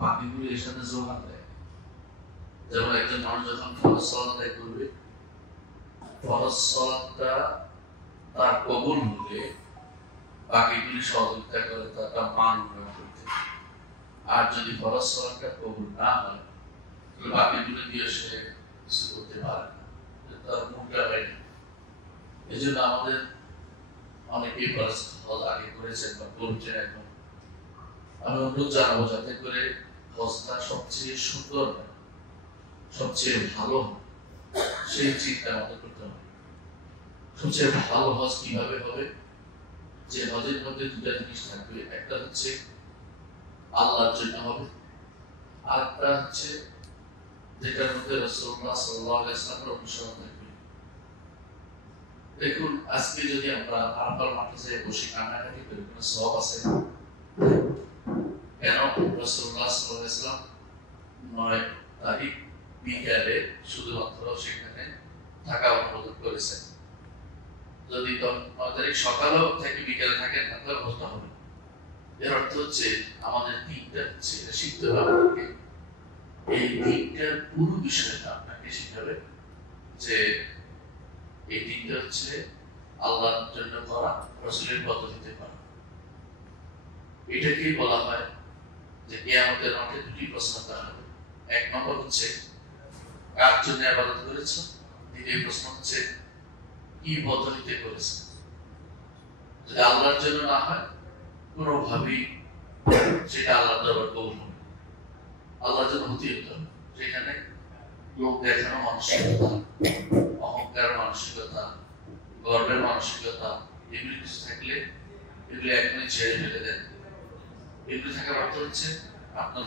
বাকিগুলো এর সাথে যোগান দেয়। যেমন একজন মানুষ যখন ফরজ সালাত আদায় করবে, ফরজ সালাতটা তার কবুল হলে বাকিগুলি সহযোগিতা করে তার মান উন্নয়ন করতে। আর যদি ফরজ সালাতটা কবুল না হয় তাহলে বাকিগুলি দিয়ে সে কিছু করতে পারে না, তার মুখটা হয় না। এই জন্য আমাদের অনেকেই ফরজ হজ আগে করেছেন বা করছেন এখন। আমি অনুরোধ জানাবো যাতে করে হজটা সবচেয়ে সুন্দর হয়, সবচেয়ে ভালো সেই চিন্তা আমাদের করতে হবে। সবচেয়ে ভালো হজ কিভাবে হবে? যে হজের মধ্যে দুটা জিনিস থাকবে, একটা হচ্ছে আল্লাহর জন্য হবে, আরেকটা হচ্ছে যেটার মধ্যে রাসূলুল্লাহ সাল্লাল্লাহু আলাইহি ওয়াসাল্লামের অনুসরণ থাকবে। দেখুন, আজকে যদি আমরা আরাফার মাঠে যেয়ে বসে কান্নাকাটি করি, কোনো সওয়াব আছে? কেন? রাসূলুল্লাহ সাল্লাল্লাহু আলাইহি ওয়াসাল্লাম 9 তারিখ বিকালে শুধুমাত্র সেখানে থাকা অনুমোদন করেছেন। যদি 9 তারিখ সকালেও থেকে বিকালে থাকেন তাহলে বলতে হবে। এর অর্থ হচ্ছে আমাদের দিনটা হচ্ছে এটা শিখতে হবে আমাদেরকে। এই দিনটার পুরো বিষয়টা আপনাকে শিখাবে যে এই দিনটা হচ্ছে আল্লাহর জন্য করা, রাসূলের পদ্ধতিতে করা। এটাকেই বলা হয় যে কিয়ামতের মাঠে দুটি প্রশ্ন করা হবে। এক নম্বর হচ্ছে কার জন্য ইবাদত করেছো, দ্বিতীয় প্রশ্ন হচ্ছে কি পদ্ধতিতে করেছো। যদি আল্লাহর জন্য না হয় কোনোভাবেই সেটা আল্লাহর দরবার কবুল হবে। আল্লাহর জন্য হতে হতে হবে। সেখানে লোক দেখানো মানসিকতা, অহংকার মানসিকতা, গর্বের মানসিকতা, এগুলি কিছু থাকলে এগুলি এখনই ছেড়ে ফেলে দেন। এগুলি থাকার অর্থ হচ্ছে আপনার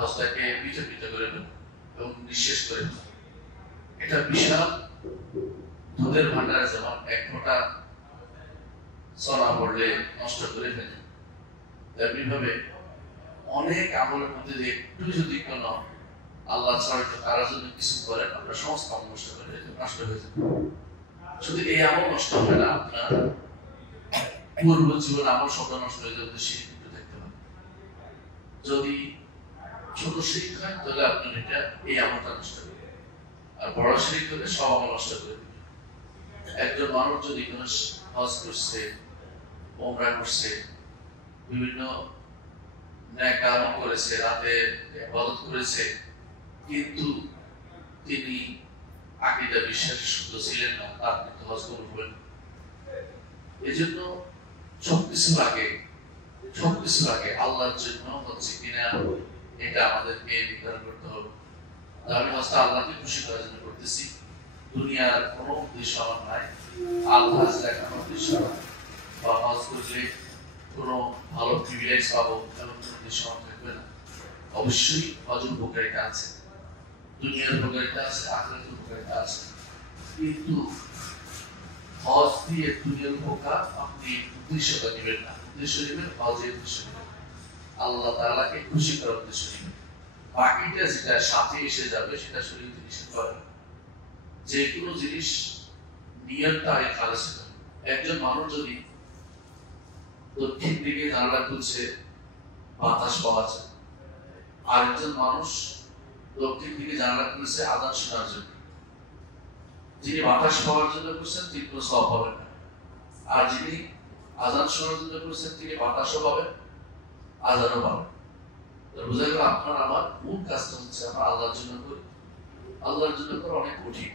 হজটাকে বিচলিত করে দেন এবং নিঃশেষ করে দেন। এটা বিশাল দুধের ভান্ডারে যেমন এক ফোঁটা সোনা পড়লে নষ্ট করে ফেলে, তেমনি ভাবে অনেক আমলের মধ্যে একটু যদি কোনো আল্লাহ ছাড়া কারোর জন্য কিছু করেন, আপনার সমস্ত আমল নষ্ট হয়ে যাবে। শুধু এই আমল নষ্ট হবে না, আপনার পূর্ব জীবন আমল সব নষ্ট হয়ে যাবে। শিরিক একটু দেখতে হবে। যদি ছোট শিরিক হয় তাহলে আপনার এটা এই আমলটা নষ্ট করবে, আর বড় শিরিক হলে সব আমল নষ্ট করে দেবে। একজন মানুষ যদি কোনো হজ করছে, ওমরা করছে, বিভিন্ন নেক আমল করেছে, রাতে ইবাদত করেছে, কিন্তু তিনি আকীদা বিশ্বাসে শুদ্ধ ছিলেন না, তার কিন্তু হজ কবুল হবে না। এজন্য সবকিছু আগে আল্লাহর জন্য হচ্ছে কিনা এটা আমাদেরকে নির্ধারণ করতে হবে। আমি হজটা আল্লাহকে খুশি করার জন্য করতেছি, দুনিয়ার কোনো উদ্দেশ্য আমার নাই, আল্লাহ দেখানোর উদ্দেশ্য বা হজ করলে কোনো ভালো প্রিভিলেজ পাবো এমন কোনো উদ্দেশ্য আমার থাকবে না। অবশ্যই হজ উপকারিতা আছে, দুনিয়ার উপকারিতা আছে, আখিরাতের উপকারিতা আছে, কিন্তু হজ দিয়ে দুনিয়ার উপকার আপনি উদ্দেশ্যটা নেবেন না। উদ্দেশ্য নেবেন হজের উদ্দেশ্য নেবেন, আল্লাহ তাআলাকে খুশি করার উদ্দেশ্য নেবেন। বাকিটা যেটা সাথে এসে যাবে সেটা শরীর নিষেধ করে না। যে কোনো জিনিস নিয়তটা আগে খালেস হবে। একজন মানুষ যদি দক্ষিণ দিকে জানালা খুলছে বাতাস পাওয়া যায়, আরেকজন মানুষ দক্ষিণ দিকে জানালা খুলছে আযান শোনার জন্য, যিনি বাতাস পাওয়ার জন্য করছেন তিনি কোনো সওয়াব পাবেন না, আর যিনি আযান শোনার জন্য করছেন তিনি বাতাসও পাবেন, আযানও পাবেন। বোঝা গেল আপনার আমার মূল কাজটা হচ্ছে আমরা আল্লাহর জন্য করি। আল্লাহর জন্য করা অনেক কঠিন,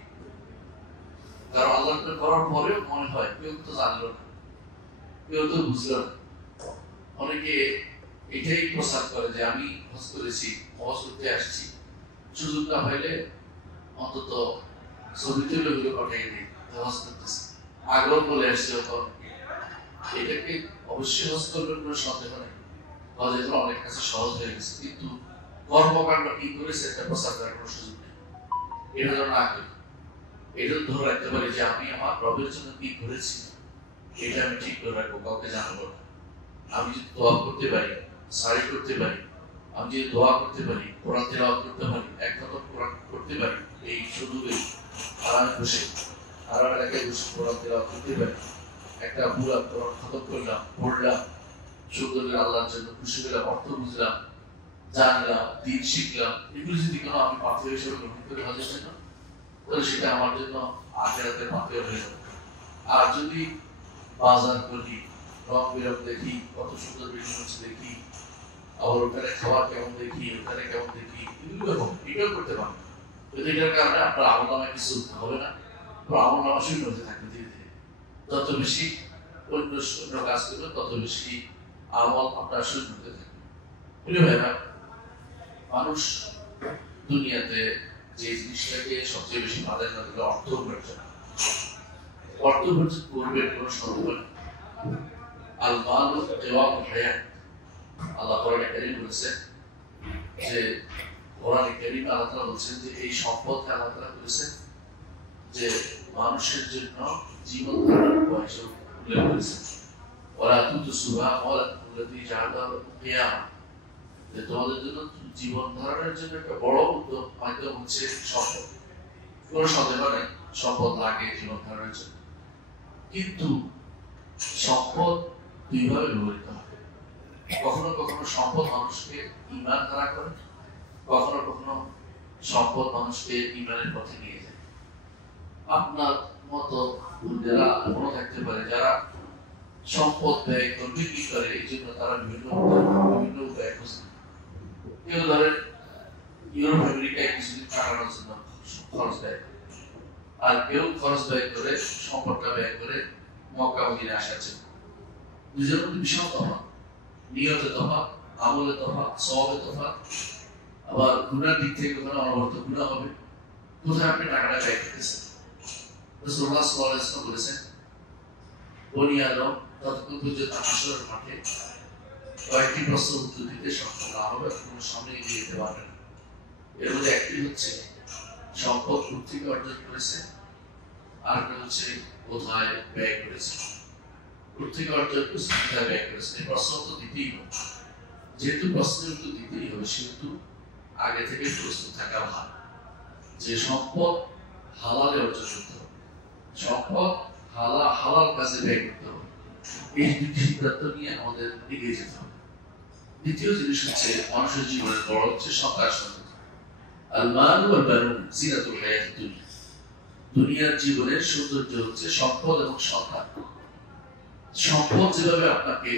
কারণ আল্লাহর জন্য করার পরেও মনে হয় কেউ তো জানলো না, কেউ তো বুঝলো না। অনেকে এটাই প্রচার করে যে আমি হজ করেছি, হজ করতে আসছি, সুযোগটা হইলে অন্তত ছবি তুলে গুলো পাঠিয়ে দিই হজ করতেছি, আগ্রহ বলে আসছে। এটাকে অবশ্যই হজ করবেন, কোনো সন্দেহ নেই। হজ এখন অনেক কাছে সহজ হয়ে গেছে, কিন্তু কর্মকাণ্ড কি করেছে এটা প্রচার করার কোনো সুযোগ নেই। এটা যেন না করি, এটা ধরে রাখতে পারি যে আমি আমার রবের জন্য কি করেছি এটা আমি ঠিক করে রাখবো, কাউকে জানাবো না। আমি যদি দোয়া করতে পারি, সারি করতে পারি, আমি যদি দোয়া করতে পারি, কোরআন তেলাওয়াত করতে পারি, এক খতম কোরআন করতে পারি, এই শুধু এই আরামে বসে আরাম এলাকায় বসে কোরআন তেলাওয়াত করতে পারি, একটা পুরা কোরআন খতম করলাম, পড়লাম, সুন্দর করে আল্লাহর জন্য খুশি হলাম, অর্থ বুঝলাম, জানলাম, দিন শিখলাম, এগুলো যদি কোনো আমি পাথর হিসেবে গ্রহণ করি হজের জন্য, তাহলে সেটা আমার জন্য আখিরাতের পাথর হয়ে যাবে। আর যদি বাজার করি, রং বেরং দেখি, কত সুন্দর বিল্ডিং হচ্ছে দেখি, আবার ওখানে খাবার কেমন দেখি, ওখানে কেমন দেখি, এটাও করতে পারবো। কিন্তু এটার কারণে আপনার আমল নামায় কিছু হবে না, আপনার আমল নামা শূন্য হতে থাকবে ধীরে ধীরে। যত বেশি অন্য কাজ করবে তত বেশি আমল আপনার শূন্য হতে থাকবে। প্রিয় ভাইরা, মানুষ দুনিয়াতে যে জিনিসটাকে সবচেয়ে বেশি প্রাধান্য দেবে অর্থ উপার্জন। অর্থ উপার্জন করবে কোনো সন্দেহ নেই। আল মাল জাওয়াবুল হায়াত। আল্লাহ কোরআনে কারীম বলেছেন যে কোরআনে কারীম আল্লাহ তাআলা বলেছেন যে এই সম্পদকে আল্লাহ তাআলা করেছেন যে মানুষের জন্য জীবন ধারণের উপায় হিসেবে উল্লেখ করেছেন। ওয়ালা তুতুসুহা ওয়ালাকুল্লাযী জাআলা কিয়ামা, যে তোমাদের জন্য জীবন ধারণের জন্য একটা বড় উদ্যোগ মাধ্যম হচ্ছে সম্পদ। কোনো সন্দেহ নেই সম্পদ লাগে জীবন ধারণের জন্য, কিন্তু সম্পদ দুইভাবে ব্যবহৃত হয়। কখনো কখনো সম্পদ মানুষকে ঈমান হারা করে, কখনো কখনো সম্পদ মানুষকে ঈমানের পথে নিয়ে যায়। আপনার মতো যারা এমনও থাকতে পারে যারা সম্পদ ব্যয় করবে কি করে, এই জন্য তারা বিভিন্ন ব্যয় করছে। কেউ ধরেন ইউরোপ আমেরিকায় কিছুদিন কাটানোর জন্য খরচ ব্যয়, আর কেউ খরচ ব্যয় করে সম্পদটা ব্যয় করে মক্কা মদিনা আসার জন্য। দুজনের মধ্যে বিশাল তফাৎ, নিয়তে তফাৎ, আমলে তফাৎ, সওয়াবে তফাৎ। আবার গুনার দিক থেকে ওখানে অনবরত গুনাহ হবে। কোথায় আপনি টাকাটা ব্যয় করতেছেন? রাসূলুল্লাহ সাল্লাল্লাহু আলাইহি ওয়াসাল্লাম বলেছেন, বনি আদম ততক্ষণ পর্যন্ত হাসরের মাঠে কয়েকটি প্রশ্ন উত্তর দিতে সক্ষম না হবে, কোনো সামনে এগিয়ে যেতে পারবে না। এর মধ্যে একটি হচ্ছে সম্পদ থেকে অর্জন করেছে, আর একটা হচ্ছে কোথায় ব্যয় করেছে। থেকে অর্জন করেছে, কোথায় ব্যয় করেছে। এই প্রশ্ন তো দিতেই হবে। যেহেতু প্রশ্নের উত্তর দিতেই হবে, সেহেতু আগে থেকে প্রস্তুত থাকা ভালো যে সম্পদ হালালে অর্জন করতে হবে, সম্পদ হালাল কাজে ব্যয় করতে হবে। এই দুটি সিদ্ধান্ত নিয়ে আমাদের এগিয়ে যেতে হবে। দ্বিতীয় জিনিস হচ্ছে মানুষের জীবনের বড় হচ্ছে সন্তান সন্ততি। আল মাল ওয়াল বানুন জিনাতুল হায়াতিদ দুনিয়া। দুনিয়ার জীবনের সৌন্দর্য হচ্ছে সম্পদ এবং সন্তান। সম্পদ যেভাবে আপনাকে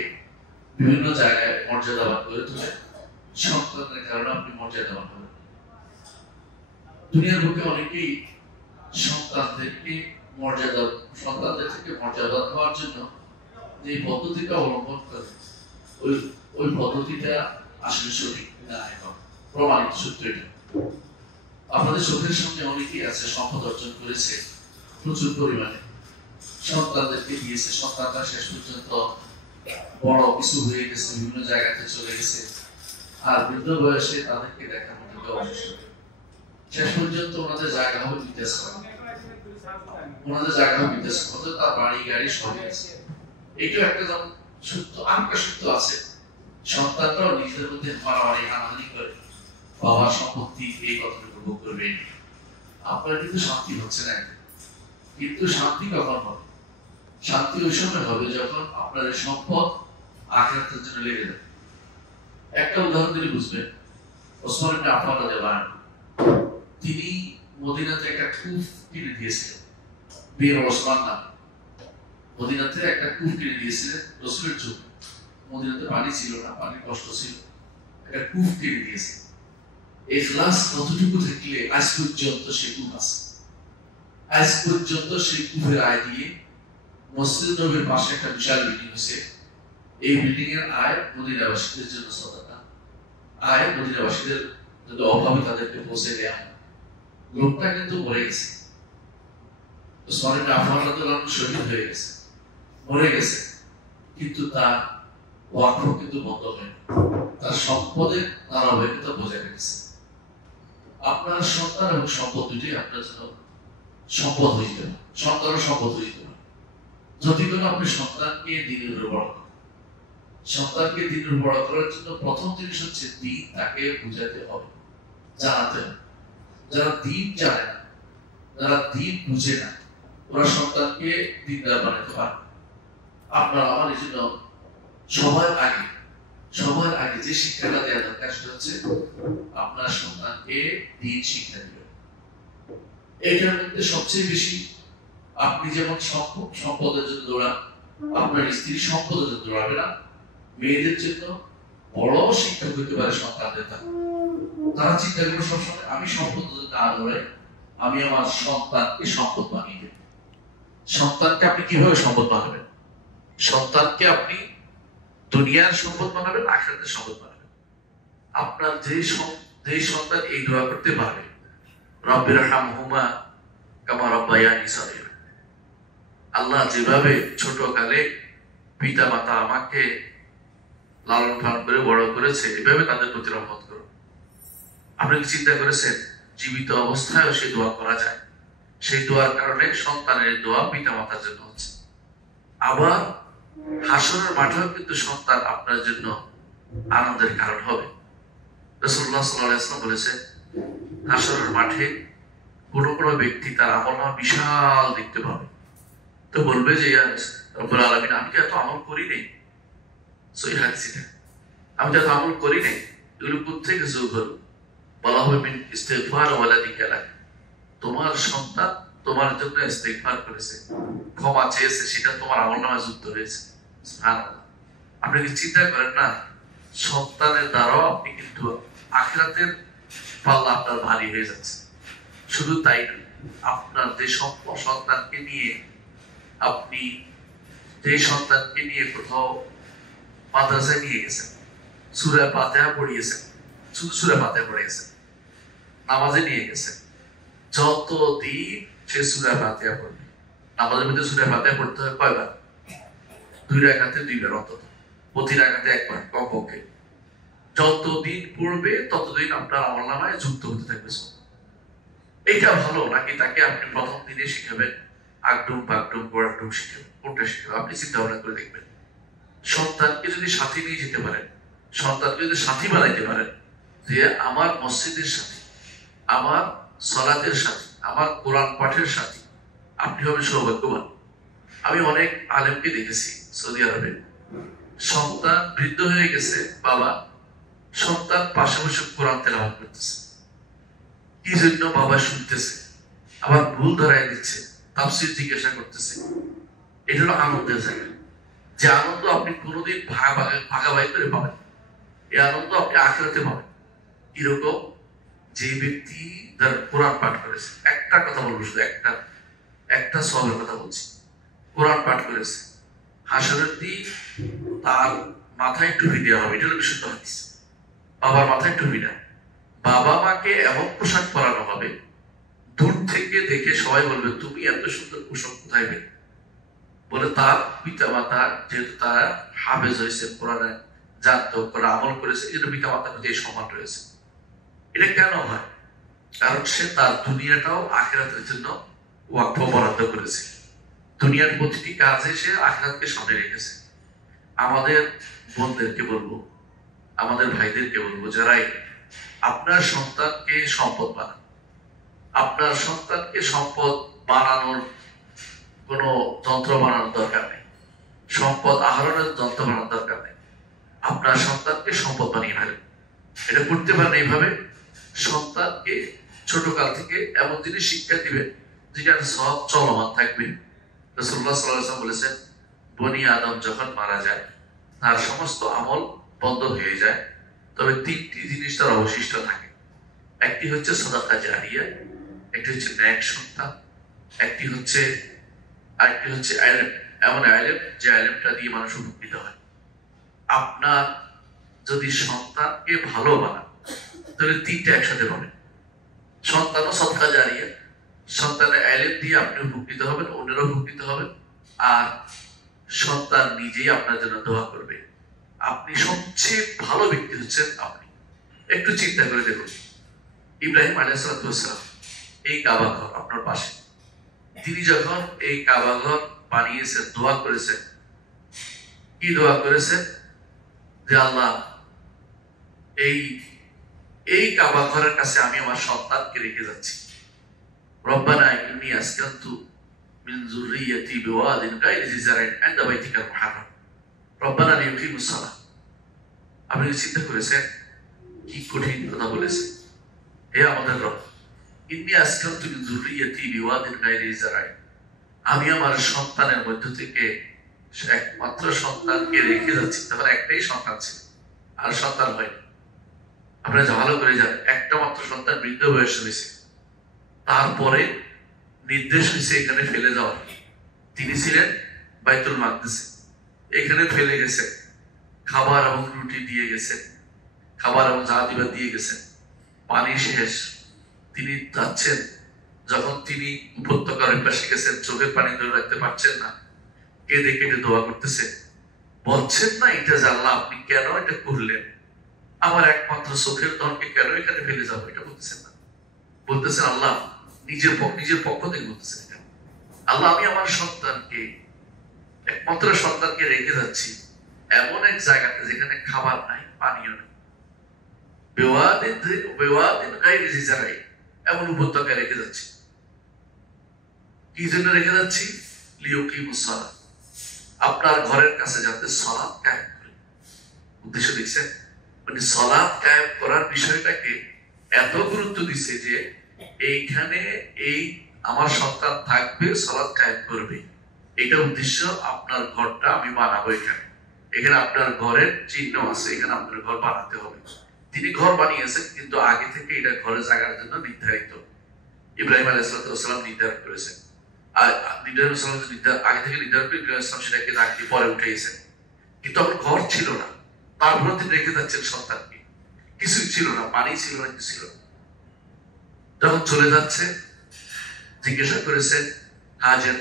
বিভিন্ন জায়গায় মর্যাদাবান করে তোলে, সন্তানের কারণে আপনি মর্যাদাবান হবেন। দুনিয়ার বুকে অনেকেই সন্তানদের থেকে মর্যাদাবান হওয়ার জন্য যে পদ্ধতিটা অবলম্বন করে, ওই পদ্ধতিটা আসলে সঠিক না, এখন প্রমাণিত সত্য এটা। আপনাদের চোখের সামনে অনেকেই আছে সম্পদ অর্জন করেছে প্রচুর পরিমাণে, সন্তানদেরকে দিয়েছে, সন্তানরা শেষ পর্যন্ত বড় কিছু হয়ে গেছে, বিভিন্ন জায়গাতে চলে গেছে, আর বৃদ্ধ বয়সে তাদেরকে দেখার মতো কেউ অবশ্যই। শেষ পর্যন্ত ওনাদের জায়গা হবে বিদেশ, তার বাড়ি গাড়ি সবই আছে। এইটাও একটা যেমন সত্য, আরেকটা সত্য আছে, সন্তানরাও নিজেদের মধ্যে মারামারি হানাহানি করে বাবার সম্পত্তি এই কথাটুকু ভোগ করবে। আপনার কিন্তু শান্তি হচ্ছে না। কিন্তু শান্তি কখন হবে? শান্তি ওই সময় হবে যখন আপনার সম্পদ আখিরাতের জন্য লেগে যাবে। একটা উদাহরণ দিলে বুঝবেন। ওসমান ইবনে আফফান রাদিয়াল্লাহু আনহু, তিনি মদিনাতে একটা কূপ কিনে দিয়েছিলেন, বীর ওসমান নামে। মদিনাতে একটা কূপ কিনে দিয়েছিলেন রাসূলের যুগে। মদিনাতে পানি ছিল না, পানির কষ্ট ছিল, একটা কূপ কিনে দিয়েছে। ইখলাস কতটুকু থাকলে আজ পর্যন্ত সে কূপ আছে। আজ পর্যন্ত সেই কূপের আয় দিয়ে মসজিদ নববীর পাশে একটা বিশাল বিল্ডিং হয়েছে। এই বিল্ডিং এর আয় মদিনাবাসীদের জন্য সাদাকা, আয় মদিনাবাসীদের যদি অভাবে তাদেরকে পৌঁছে দেয়া। লোকটা কিন্তু মরে গেছে, ওসমান ইবনে আফফান রাদিয়াল্লাহু আনহু শহীদ হয়ে গেছে, মরে গেছে, কিন্তু তার ওয়াকফ কিন্তু বন্ধ হয়নি। তার সম্পদের ধারাবাহিকতা বজায় রেখেছে। আপনার সন্তান এবং সম্পদ দুটোই আপনার জন্য সম্পদ হয়ে যেতে পারে, সন্তানও সম্পদ হয়ে যেতে পারে। যদি কোনো আপনি সন্তানকে দিনের উপর বড় করেন, সন্তানকে দিনের বড় করার জন্য প্রথম জিনিস হচ্ছে দিন তাকে বুঝাতে হবে, জানাতে হবে। যারা দিন জানে না, যারা দিন বুঝে না, ওরা সন্তানকে দিনদার বানাতে পারে। আপনার আমার এই জন্য সবার আগে যে শিক্ষাটা দেওয়া দরকার সেটা হচ্ছে আপনার সন্তানকে দিন শিক্ষা দিবেন। এটার মধ্যে সবচেয়ে বেশি আপনি যেমন সম্পদের জন্য দৌড়ান, আপনার স্ত্রী সম্পদের জন্য দৌড়াবে না। মেয়েদের জন্য বড় শিক্ষক হতে পারে সন্তানদের। তারা চিন্তা করে সবসময় আমি সম্পদের জন্য না দৌড়াই, আমি আমার সন্তানকে সম্পদ বানিয়ে দেব। সন্তানকে আপনি কিভাবে সম্পদ বানাবেন? সন্তানকে আপনি দুনিয়ার সম্পদ বানাবেন, আখিরাতের সম্পদ বানাবেন। আপনার যে সন্তান এই দোয়া করতে পারবে, রব্বিরহামহুমা কামা রাব্বায়ানি সগীরা, আল্লাহ যেভাবে ছোটকালে পিতা মাতা আমাকে লালন পালন করে বড় করেছে, এভাবে তাদের প্রতি রহমত করো। আপনি কি চিন্তা করেছেন জীবিত অবস্থায়ও সেই দোয়া করা যায়? সেই দোয়ার কারণে সন্তানের দোয়া পিতা মাতার জন্য হচ্ছে। আবার হাসরের মাঠেও কিন্তু সন্তান আপনার জন্য আনন্দের কারণ হবে। রাসূলুল্লাহ সাল্লাল্লাহু আলাইহি ওয়াসাল্লাম বলেছেন, হাসরের মাঠে কোনো ব্যক্তি তার আমলনামা বিশাল দেখতে পাবে, তো বলবে যে ইয়া রব্বুল আলামিন, আমি তো এত আমল করি নাই। সহিহ হাদিস, আমি তো এত আমল করি নাই, এগুলো কোত্থেকে যোগ হলো? বলা হবে মিন ইস্তিগফার ওয়ালাদিকা লাক, তোমার সন্তান তোমার জন্য ইস্তিগফার করেছে, ক্ষমা চেয়েছে, সেটা তোমার আমলনামায় যুক্ত হয়েছে। সুবহানাল্লাহ। আপনি কি চিন্তা করেন না, সন্তানের দ্বারাও আপনি কিন্তু আখিরাতের পাল্লা আপনার ভারী হয়ে যাচ্ছে। শুধু তাই না, আপনার যে সন্তানকে নিয়ে কোথাও মাদ্রাসায় নিয়ে গেছেন, সূরা ফাতিহা পড়িয়েছেন, শুধু সূরা ফাতিহা পড়িয়েছেন, নামাজে নিয়ে গেছেন, যতদিন সে সূরা ফাতিহা পড়বে, নামাজের মধ্যে সূরা ফাতিহা পড়তে হয় কয়বার? 2 রাকাতে 2 বার, অন্তত প্রতি রাকাতে 1 বার কমপক্ষে। যতদিন পড়বে ততদিন আপনার আমলনামায় যুক্ত হতে থাকবে। এইটা ভালো নাকি তাকে আপনি প্রথম দিনে শিখাবেন আগডুম বাগডুম গোড়াডুম শিখাবেন? কোনটা শিখাবেন? আপনি চিন্তা ভাবনা করে দেখবেন। সন্তানকে যদি সাথী নিয়ে যেতে পারেন, সন্তানকে যদি সাথী বানাইতে পারেন, যে আমার মসজিদের সাথী, আমার সালাতের সাথী, আমার কোরআন পাঠের সাথী, আপনি হবেন সৌভাগ্যবান। আমি অনেক আলেমকে দেখেছি সৌদি আরবে, সন্তান বৃদ্ধ হয়ে গেছে, বাবা সন্তান পাশে বসে কোরআন তেলাওয়াত করতেছে। কি জন্য? বাবা শুনতেছে, আবার ভুল ধরাই দিচ্ছে, তাফসীর জিজ্ঞাসা করতেছে। এটা হলো আনন্দের জায়গা, যে আনন্দ আপনি কোনোদিন ভাগাভাগি করে পাবেন। এই আনন্দ আপনি আখিরাতে পাবেন। কিরকম? যে ব্যক্তি যার কোরআন পাঠ করেছে, একটা কথা বলবো, শুধু একটা সওয়ালের কথা বলছি, কোরআন পাঠ করেছে, হাসরের দিন তার মাথায় টুপি দেওয়া হবে। এটা হলো বিশুদ্ধ হাদিস। বাবার মাথায় টুপি না, বাবা মাকে এমন পোশাক পরানো হবে, দূর থেকে দেখে সবাই বলবে তুমি এত সুন্দর পোশাক কোথায় পেলে? বলে তার পিতা মাতা যেহেতু তারা হাফেজ হয়েছে, কোরআনে জানতো, কোরআন আমল করেছে, এই জন্য পিতা মাতার প্রতি সম্মান রয়েছে। এটা কেন হয়? কারণ সে তার দুনিয়াটাও আখিরাতের জন্য ওয়াকফ বরাদ্দ করেছে। দুনিয়ার প্রতিটি কাজে সে আখিরাতকে সামনে রেখেছে। আমাদের বোনদেরকে বলবো, আমাদের ভাইদেরকে বলবো, যারাই আপনার সন্তানকে সম্পদ বানান, আপনার সন্তানকে সম্পদ বানানোর কোন যন্ত্র বানানোর দরকার নেই, সম্পদ আহরণের যন্ত্র বানানোর দরকার নেই। আপনার সন্তানকে সম্পদ বানিয়ে ফেলেন। এটা করতে পারেন এইভাবে, সন্তানকে ছোটকাল থেকে এমন জিনিস শিক্ষা দিবেন যেটার সব চলমান থাকবে। রাসূলুল্লাহ সাল্লাল্লাহু আলাইহি ওয়াসাল্লাম বলেছেন, বনি আদম যখন মারা যায় তার সমস্ত আমল বন্ধ হয়ে যায়, তবে 3টি জিনিস তার অবশিষ্ট থাকে। একটি হচ্ছে সাদাকা জারিয়া, একটি হচ্ছে ন্যাক সন্তান, আরেকটি হচ্ছে ইলম, এমন ইলম যে ইলমটা দিয়ে মানুষ উপকৃত হয়। আপনার যদি সন্তানকে ভালো বানান, তাহলে 3টা একসাথে পাবেন। সন্তানও সাদাকা জারিয়া, সন্তানের ইলম দিয়ে আপনি উপকৃত হবেন, অন্যরাও উপকৃত হবেন, আর সন্তান নিজেই আপনার জন্য দোয়া করবে। আপনি সবচেয়ে ভালো ব্যক্তি হচ্ছেন আপনি। একটু চিন্তা করে দেখুন, ইব্রাহিম আলাইহিস সালাম এই কাবা ঘর আপনার পাশে, তিনি যখন এই কাবা ঘর বানিয়েছেন, দোয়া করেছেন, কি দোয়া করেছেন? যে আল্লাহ, এই কাবা ঘরের কাছে আমি আমার সন্তানকে রেখে যাচ্ছি। রব্বানা ইন্নী আসকানতু মিন যুররিয়্যাতি বিওয়াদিন গায়রি জি যারইন ইনদা বাইতিকাল মুহাররাম। রব্বানা লিউকিমুস সালাহ। আপনি চিন্তা করেছেন কি কঠিন কথা বলেছে। হে আমাদের রব, ইন্নী আসকানতু মিন যুররিয়াতি বিওয়াদিন গায়রি যারাই, আমি আমার সন্তানের মধ্য থেকে একমাত্র সন্তানকে রেখে যাচ্ছি। তখন একটাই সন্তান ছিল, আর সন্তান হয়নি। আপনারা ভালো করে জানেন, একটা মাত্র সন্তান বৃদ্ধ বয়স হয়েছে, তারপরে নির্দেশ হয়েছে এখানে ফেলে যাওয়া। তিনি ছিলেন বাইতুল মাকদিসে, এখানে ফেলে গেছে, খাবার এবং রুটি দিয়ে গেছে, খাবার এবং যা দিবা দিয়ে গেছে, পানি শেষ। তিনি যাচ্ছেন, যখন তিনি উপত্যকার পাশে গেছেন, চোখের পানি ধরে রাখতে পারছেন না, কেঁদে কেঁদে দোয়া করতেছে। বলছেন না এটা জানলাম আপনি কেন এটা করলেন, আমার একমাত্র চোখের ধনকে কেন এখানে ফেলে যাবো, এটা বলতেছেন না। বলতেছেন আল্লাহ, নিজের পক্ষ থেকে বলতেছেন, আল্লাহ আমি আমার সন্তানকে, একমাত্র সন্তানকে রেখে যাচ্ছি এমন এক জায়গাতে যেখানে খাবার নাই, পানিও নাই, এমন উপত্যকায় রেখে যাচ্ছি। কি জন্য রেখে যাচ্ছি? লিউকিমুস সালাহ, আপনার ঘরের কাছে যাতে সালাত কায়েম করে। উদ্দেশ্য দেখছেন, মানে সালাত কায়েম করার বিষয়টাকে এত গুরুত্ব দিচ্ছে যে এইখানে এই আমার সন্তান থাকবে, সালাত কায়েম করবে। এটা উদ্দেশ্য, আপনার ঘরটা আমি বানাবো, এখানে আপনার ঘরের চিহ্ন আছে, এখানে আপনার ঘর বানাতে হবে। তিনি ঘর বানিয়েছেন, কিন্তু আগে থেকে এটা ঘরে জায়গার জন্য নির্ধারিত। ইব্রাহিম আলাইহিস সালাম নির্ধারণ করেছেন, আর ইব্রাহিম সালাম আগে থেকে নির্ধারণ করে ইব্রাহিম সালাম সেটাকে রাখতে পরে উঠেছেন। কিন্তু আমার ঘর ছিল না, তারপরে তিনি রেখে যাচ্ছেন সন্তানকে। কিছুই ছিল না, পানি ছিল না, কিছু ছিল না। যখন চলে যাচ্ছে, জিজ্ঞাসা করেছেন হাজের,